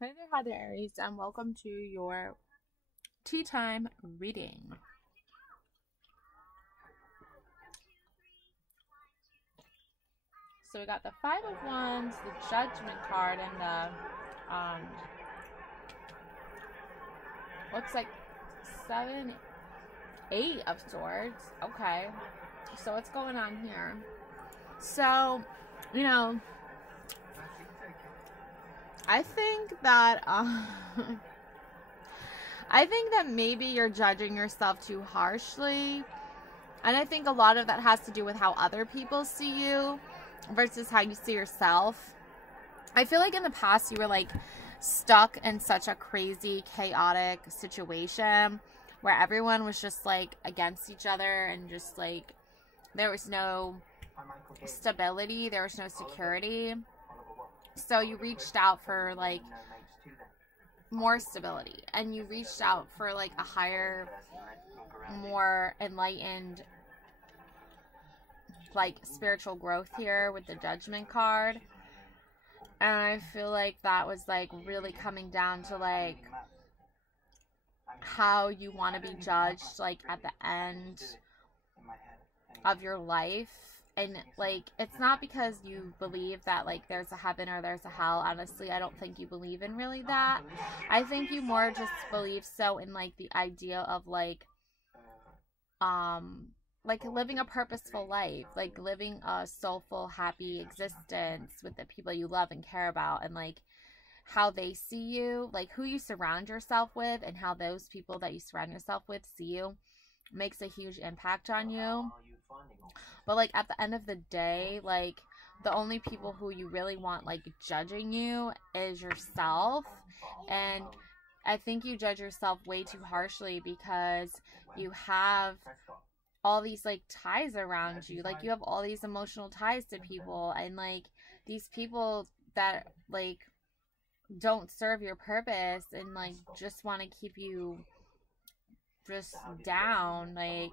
Hey there, hi there, Aries, and welcome to your tea time reading. So we got the Five of Wands, the Judgment card, and the looks like seven, eight of swords. Okay, so what's going on here? So, you know, I think that I think that maybe you're judging yourself too harshly. And I think a lot of that has to do with how other people see you versus how you see yourself. I feel like in the past you were like stuck in such a crazy, chaotic situation where everyone was just like against each other and just like there was no stability, there was no security. So you reached out for like more stability and you reached out for like a higher, more enlightened like spiritual growth here with the Judgment card. And I feel like that was like really coming down to like how you want to be judged like at the end of your life. And like it's not because you believe that like there's a heaven or there's a hell. Honestly, I don't think you believe in really that. I think you more just believe so in like the idea of like living a purposeful life, like living a soulful, happy existence with the people you love and care about, and like how they see you, like who you surround yourself with, and how those people that you surround yourself with see you makes a huge impact on you. But like at the end of the day, like the only people who you really want like judging you is yourself. And I think you judge yourself way too harshly because you have all these like ties around you. Like you have all these emotional ties to people, and like these people that like don't serve your purpose and like just want to keep you just down, like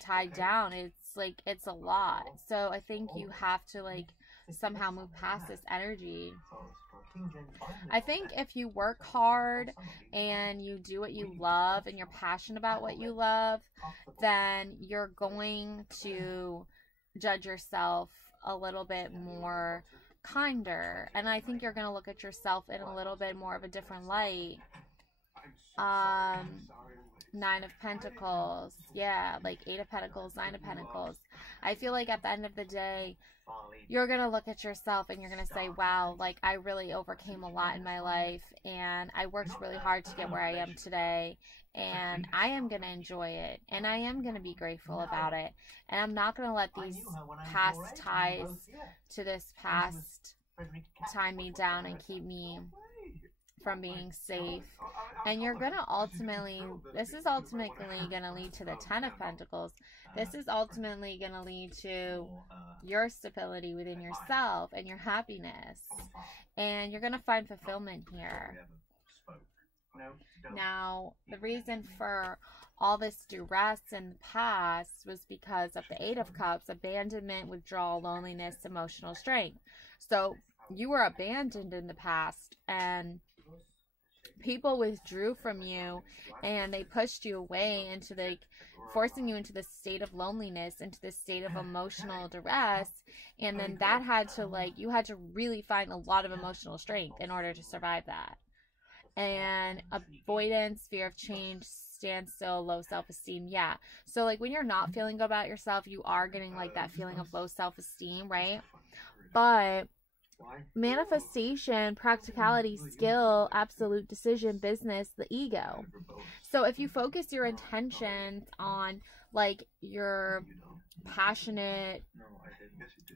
tied down. It's a lot. So I think you have to like somehow move past this energy. I think if you work hard and you do what you love and you're passionate about what you love, then you're going to judge yourself a little bit more kinder. And I think you're going to look at yourself in a little bit more of a different light. Um, Nine of Pentacles. Yeah, like Eight of Pentacles, Nine of Pentacles. I feel like at the end of the day, you're going to look at yourself and you're going to say, wow, like I really overcame a lot in my life and I worked really hard to get where I am today, and I am going to enjoy it and I am going to be grateful about it, and I'm not going to let these past ties to this past tie me down and keep me from being safe. And you're going to ultimately, this is ultimately going to lead to the Ten of Pentacles. This is ultimately going to lead to your stability within yourself and your happiness. And you're going to find fulfillment here. Now, the reason for all this duress in the past was because of the Eight of Cups: abandonment, withdrawal, loneliness, emotional strength. So you were abandoned in the past, and people withdrew from you and they pushed you away into like forcing you into this state of loneliness, into this state of emotional duress. And then that had to like, you had to really find a lot of emotional strength in order to survive that. And avoidance, fear of change, standstill, low self-esteem. Yeah, so like when you're not feeling good about yourself, you are getting like that feeling of low self-esteem, right? But manifestation, practicality, skill, absolute decision, business, the ego. So if you focus your intentions on like your passionate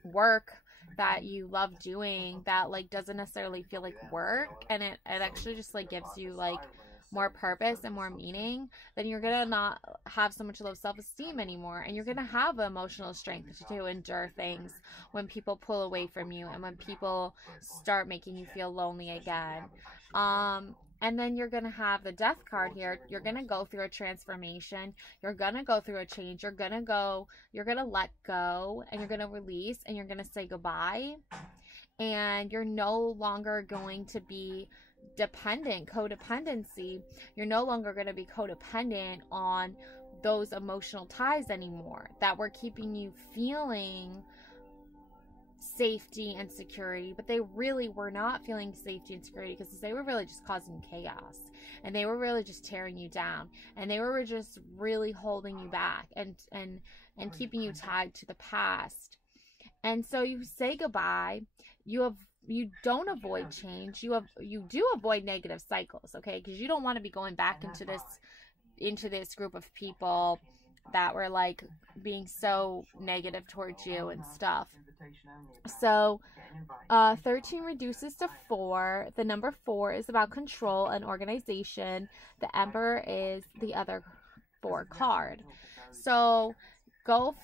work that you love doing, that like doesn't necessarily feel like work, and it actually just like gives you like more purpose and more meaning, then you're gonna not have so much low self-esteem anymore, and you're gonna have emotional strength to endure things when people pull away from you and when people start making you feel lonely again. And then you're going to have the Death card here. You're going to go through a transformation. You're going to go through a change. You're going to let go, and you're going to release, and you're going to say goodbye. and you're no longer going to be codependency. You're no longer going to be codependent on those emotional ties anymore that were keeping you feeling safety and security, but they really were not feeling safety and security because they were really just causing chaos, and they were really just tearing you down, and they were just really holding you back and keeping you tied to the past. And so you say goodbye. You don't avoid change. You do avoid negative cycles, okay? Because you don't want to be going back into this group of people that were like being so negative towards you and stuff. So 13 reduces to 4. The number 4 is about control and organization. The Emperor is the other 4 card. So go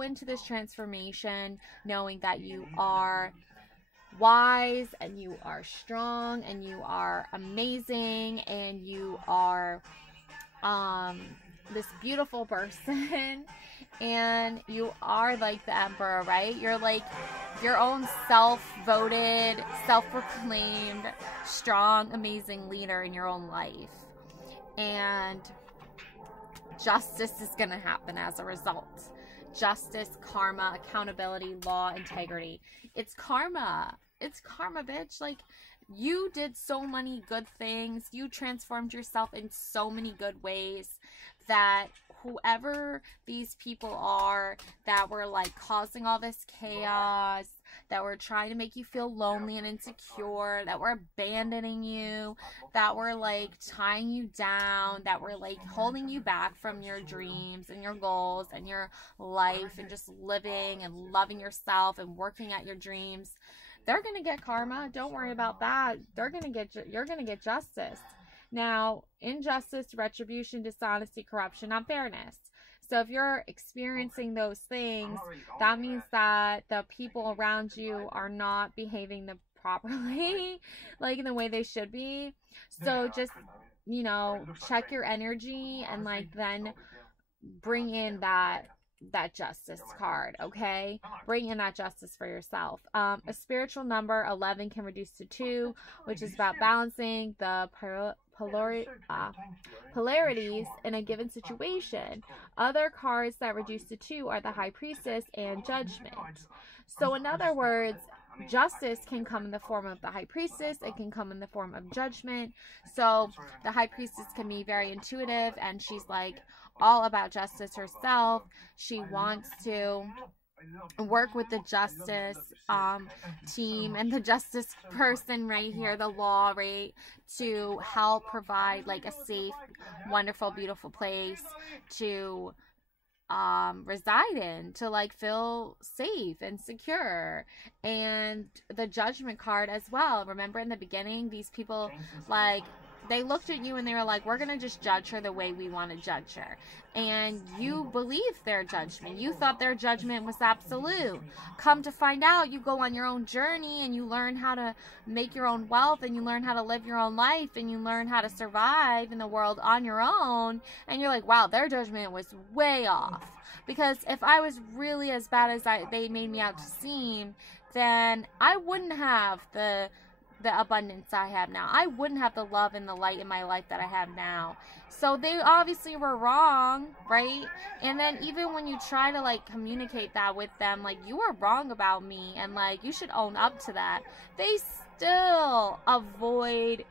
into this transformation knowing that you are wise, and you are strong, and you are amazing, and you are this beautiful person, and you are like the Emperor, right? You're like your own self-voted, self-proclaimed, strong, amazing leader in your own life. And justice is going to happen as a result. Justice, karma, accountability, law, integrity. It's karma. It's karma, bitch. Like, you did so many good things. You transformed yourself in so many good ways that whoever these people are that were like causing all this chaos, that were trying to make you feel lonely and insecure, that were abandoning you, that were like tying you down, that were like holding you back from your dreams and your goals and your life and just living and loving yourself and working at your dreams, they're going to get karma. Don't worry about that. You're going to get justice. Now, injustice, retribution, dishonesty, corruption, unfairness. So if you're experiencing those things, that means that the people around you are not behaving properly, like in the way they should be. So just, check your energy and like then bring in that justice card, okay? Bring in that justice for yourself. A spiritual number 11 can reduce to 2, which is about balancing the polarities in a given situation. Other cards that reduce to 2 are the High Priestess and Judgment. So in other words, justice can come in the form of the High Priestess. It can come in the form of Judgment. So the High Priestess can be very intuitive, and she's like all about justice herself. She wants to work with the justice team and the justice person right here, the law, right, to help provide like a safe, wonderful, beautiful place to reside in, to like feel safe and secure. And the Judgment card as well. Remember in the beginning, these people, like, they looked at you and they were like, we're gonna just judge her the way we want to judge her. And you believed their judgment. You thought their judgment was absolute. Come to find out, you go on your own journey and you learn how to make your own wealth, and you learn how to live your own life, and you learn how to survive in the world on your own. And you're like, wow, their judgment was way off. Because if I was really as bad as they made me out to seem, then I wouldn't have the abundance I have now. I wouldn't have the love and the light in my life that I have now. So they obviously were wrong, right? And then even when you try to like communicate that with them, like, you were wrong about me and like you should own up to that, they still avoid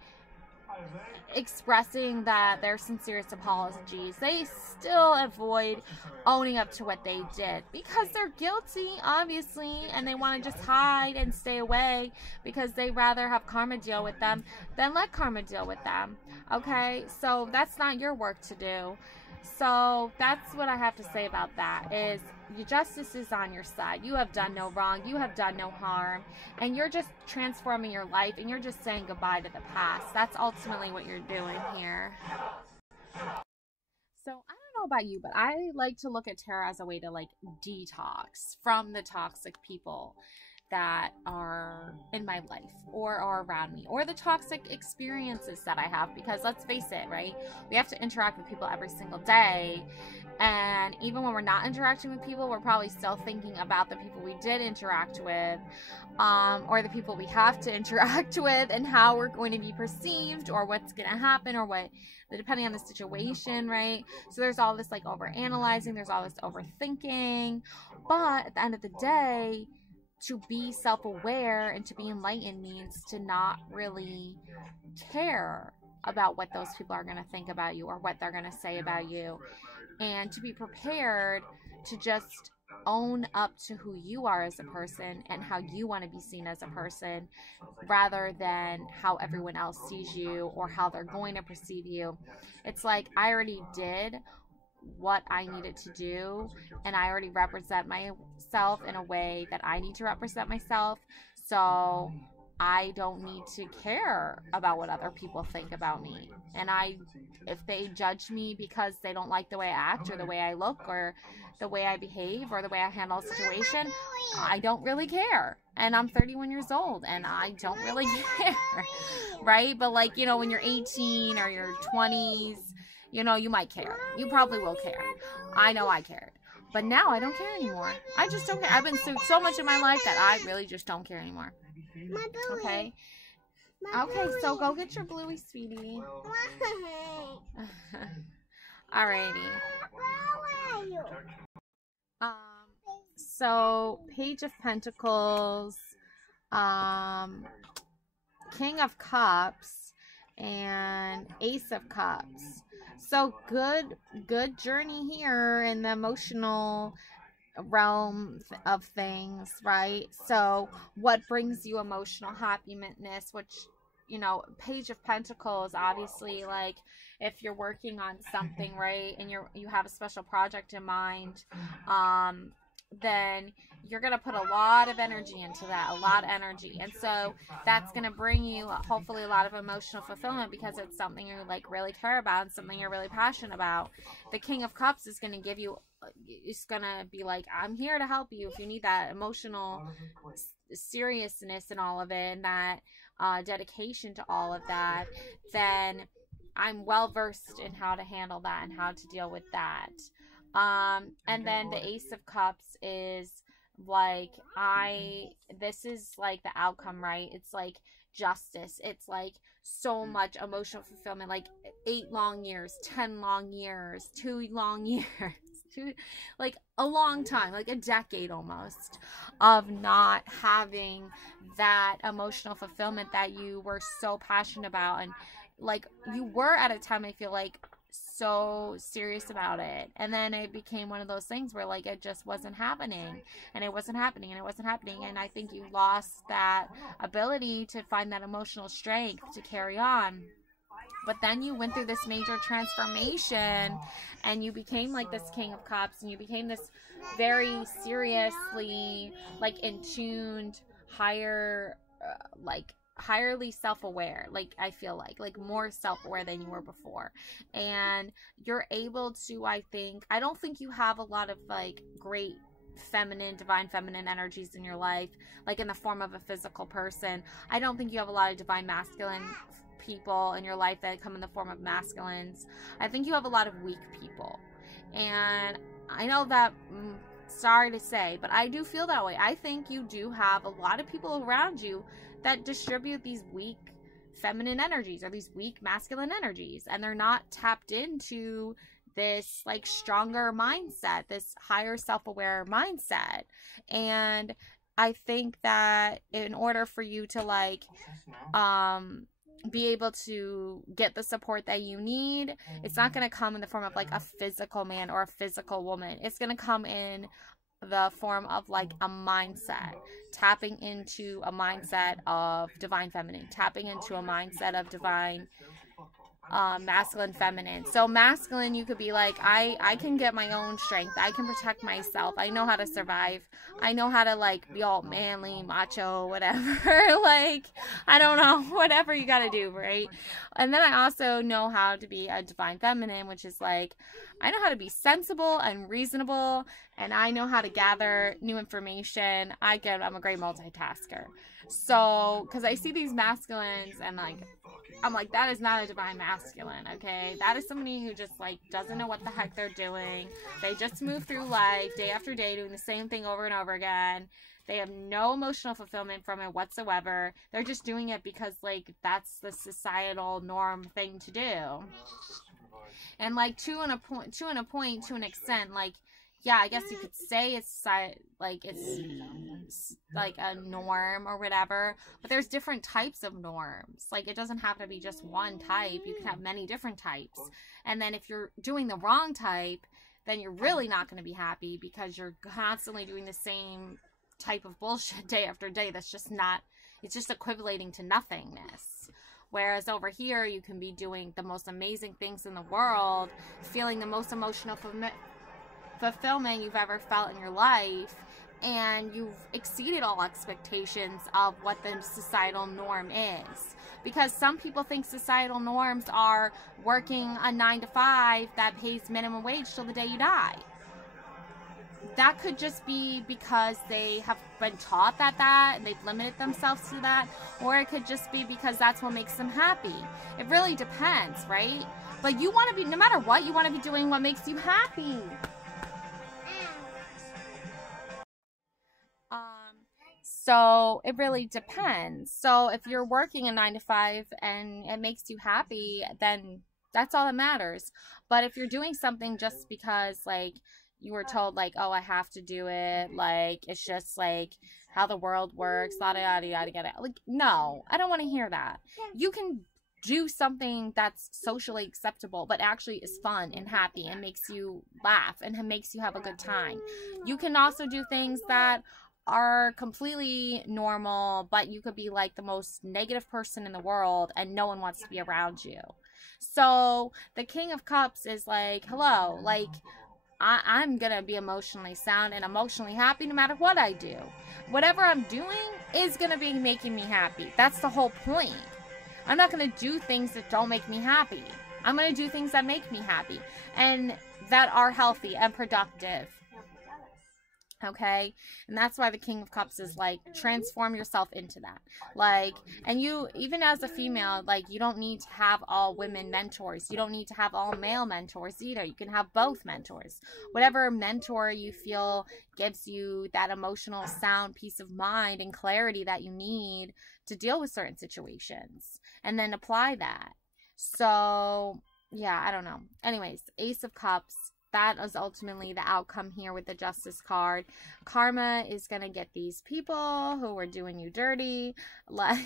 expressing that their sincerest apologies. They still avoid owning up to what they did because they're guilty, obviously, and they want to just hide and stay away because they rather have karma deal with them than let karma deal with them. Okay, so that's not your work to do. So that's what I have to say about that, is your justice is on your side. You have done no wrong. You have done no harm. And you're just transforming your life, and you're just saying goodbye to the past. That's ultimately what you're doing here. So I don't know about you, but I like to look at tarot as a way to like detox from the toxic people that are in my life or are around me, or the toxic experiences that I have, because let's face it, right? We have to interact with people every single day. And even when we're not interacting with people, we're probably still thinking about the people we did interact with, or the people we have to interact with, and how we're going to be perceived, or what's going to happen, or what, depending on the situation, right? So there's all this like over analyzing, there's all this overthinking. But at the end of the day, to be self-aware and to be enlightened means to not really care about what those people are going to think about you or what they're going to say about you, and to be prepared to just own up to who you are as a person and how you want to be seen as a person, rather than how everyone else sees you or how they're going to perceive you. It's like, I already did what I needed to do, and I already represent myself in a way that I need to represent myself, so I don't need to care about what other people think about me. And if they judge me because they don't like the way I act or the way I look or the way I behave or the way I handle a situation, I don't really care. And I'm 31 years old and I don't really care, right? But like, you know, when you're 18 or your 20s, you know, you might care. You probably will care. I know I cared. But now I don't care anymore. I just don't care. I've been through so much in my life that I really just don't care anymore. Okay? Okay, so go get your bluey, sweetie. Alrighty. So Page of Pentacles, King of Cups, and Ace of Cups. So good journey here in the emotional realm of things, right? So what brings you emotional happiness, which, you know, Page of Pentacles, obviously, like if you're working on something, right, and you have a special project in mind, then you're going to put a lot of energy into that, a lot of energy. And so that's going to bring you hopefully a lot of emotional fulfillment because it's something you like really care about and something you're really passionate about. The King of Cups is going to give you, it's going to be like, I'm here to help you if you need that emotional seriousness and all of it, and that dedication to all of that. Then I'm well versed in how to handle that and how to deal with that. And then the Ace of Cups is like, this is like the outcome, right? It's like justice. It's like so much emotional fulfillment, like 8 long years, 10 long years, 2 long years, like a long time, like a decade almost of not having that emotional fulfillment that you were so passionate about. And like you were at a time, I feel like, so serious about it, and then it became one of those things where like it just wasn't happening, and it wasn't happening, and it wasn't happening, and I think you lost that ability to find that emotional strength to carry on. But then you went through this major transformation and you became like this King of Cups, and you became this very seriously like in tuned, higher highly self-aware, like I feel like more self-aware than you were before. And you're able to, I don't think you have a lot of like great feminine, divine feminine energies in your life, like in the form of a physical person. I don't think you have a lot of divine masculine people in your life that come in the form of masculines. I think you have a lot of weak people, and I know that, sorry to say, but I do feel that way. I think you do have a lot of people around you that distribute these weak feminine energies or these weak masculine energies, and they're not tapped into this like stronger mindset, this higher self-aware mindset. And I think that in order for you to like be able to get the support that you need, it's not going to come in the form of like a physical man or a physical woman. It's going to come in the form of like a mindset, tapping into a mindset of divine feminine, tapping into a mindset of divine masculine feminine. So masculine, you could be like, I can get my own strength, I can protect myself, I know how to survive, I know how to like be all manly, macho, whatever, like I don't know, whatever you gotta do, right? And then I also know how to be a divine feminine, which is like I know how to be sensible and reasonable, and I know how to gather new information. I'm a great multitasker. So, because I see these masculines, and like, I'm like, that is not a divine masculine, okay? That is somebody who just, like, doesn't know what the heck they're doing. They just move through life day after day doing the same thing over and over again. They have no emotional fulfillment from it whatsoever. They're just doing it because, like, that's the societal norm thing to do. And, like, to an extent, like, yeah, I guess you could say it's like a norm or whatever, but there's different types of norms. Like, it doesn't have to be just one type. You can have many different types. And then if you're doing the wrong type, then you're really not going to be happy because you're constantly doing the same type of bullshit day after day. That's just not, it's just equivalating to nothingness. Whereas over here, you can be doing the most amazing things in the world, feeling the most emotional fulfillment you've ever felt in your life, and you've exceeded all expectations of what the societal norm is. Because some people think societal norms are working a 9-to-5 that pays minimum wage till the day you die. That could just be because they have been taught that and they've limited themselves to that, or it could just be because that's what makes them happy. It really depends, right? But you want to be, no matter what, you want to be doing what makes you happy. So it really depends. So if you're working a 9-to-5 and it makes you happy, then that's all that matters. But if you're doing something just because, like, you were told, like, oh, I have to do it, like, it's just, like, how the world works, yada, yada, yada, yada. Like, no, I don't want to hear that. You can do something that's socially acceptable, but actually is fun and happy and makes you laugh and makes you have a good time. You can also do things that are completely normal, but you could be like the most negative person in the world and no one wants to be around you. So the King of Cups is like, hello, like, I'm gonna be emotionally sound and emotionally happy no matter what I do. Whatever I'm doing is gonna be making me happy. That's the whole point. I'm not gonna do things that don't make me happy. I'm gonna do things that make me happy and that are healthy and productive. Okay, and that's why the King of Cups is like, transform yourself into that. Like, and you, even as a female, like, you don't need to have all women mentors. You don't need to have all male mentors either. You can have both mentors. Whatever mentor you feel gives you that emotional sound, peace of mind, and clarity that you need to deal with certain situations, and then apply that. So, yeah, I don't know. Anyways, Ace of Cups. That is ultimately the outcome here with the Justice card. Karma is going to get these people who were doing you dirty, like,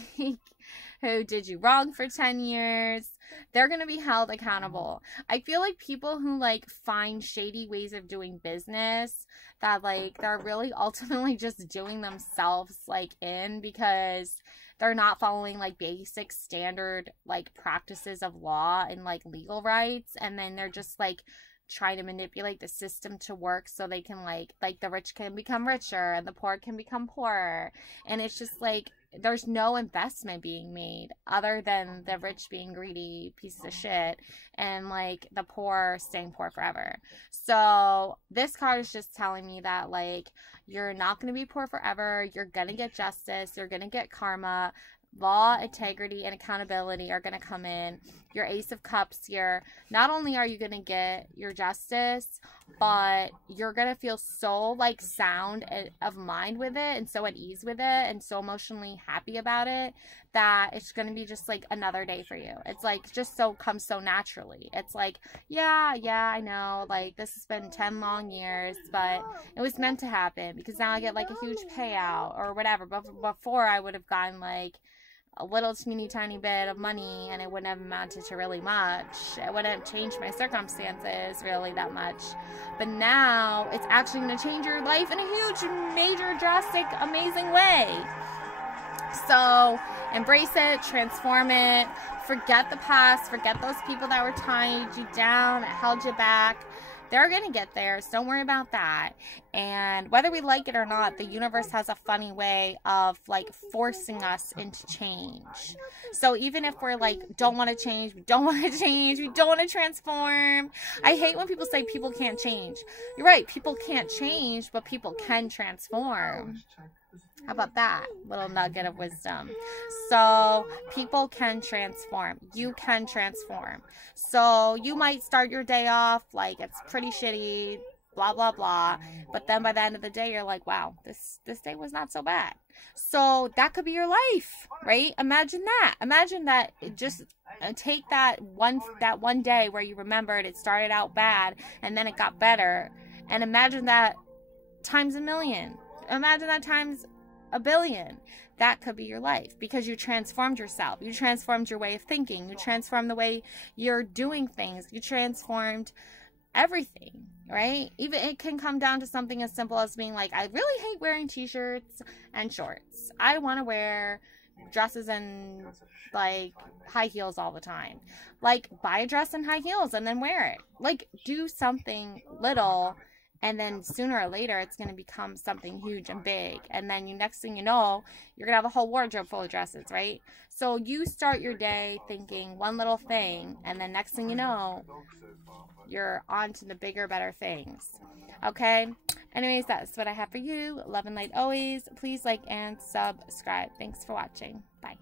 who did you wrong for 10 years. They're going to be held accountable. I feel like people who, like, find shady ways of doing business that, like, they're really ultimately just doing themselves, like, in because they're not following, like, basic standard, like, practices of law and, like, legal rights. And then they're just, like, try to manipulate the system to work so they can, like the rich can become richer and the poor can become poorer. And it's just like, there's no investment being made other than the rich being greedy pieces of shit and, like, the poor staying poor forever. So this card is just telling me that, like, you're not going to be poor forever. You're going to get justice. You're going to get karma. Law, integrity, and accountability are going to come in. Your Ace of Cups here, not only are you going to get your justice, but you're going to feel so, like, sound of mind with it and so at ease with it and so emotionally happy about it that it's going to be just, like, another day for you. It's, like, just comes so naturally. It's like, yeah, I know, like, this has been 10 long years, but it was meant to happen because now I get, like, a huge payout or whatever. But before I would have gotten, like, a little teeny tiny bit of money and it wouldn't have amounted to really much. It wouldn't have changed my circumstances really that much. But now it's actually going to change your life in a huge, major, drastic, amazing way. So embrace it, transform it, forget the past, forget those people that were tying you down, that held you back. They're going to get there. So don't worry about that. And whether we like it or not, the universe has a funny way of like forcing us into change. So even if we're like, don't want to change, we don't want to change, we don't want to transform. I hate when people say people can't change. You're right. People can't change, but people can transform. How about that little nugget of wisdom? So people can transform. You can transform. So you might start your day off like it's pretty shitty, blah, blah, blah. But then by the end of the day, you're like, wow, this day was not so bad. So that could be your life, right? Imagine that. Imagine that. Just take that one day where you remembered it started out bad and then it got better. And imagine that times a million. Imagine that times a billion. That could be your life because you transformed yourself. You transformed your way of thinking. You transformed the way you're doing things. You transformed everything, right? Even it can come down to something as simple as being like, I really hate wearing t-shirts and shorts. I want to wear dresses and like high heels all the time. Like, buy a dress and high heels and then wear it. Like, do something little. And then sooner or later, it's going to become something huge and big. And then next thing you know, you're going to have a whole wardrobe full of dresses, right? So you start your day thinking one little thing. And then next thing you know, you're on to the bigger, better things. Okay? Anyways, that's what I have for you. Love and light always. Please like and subscribe. Thanks for watching. Bye.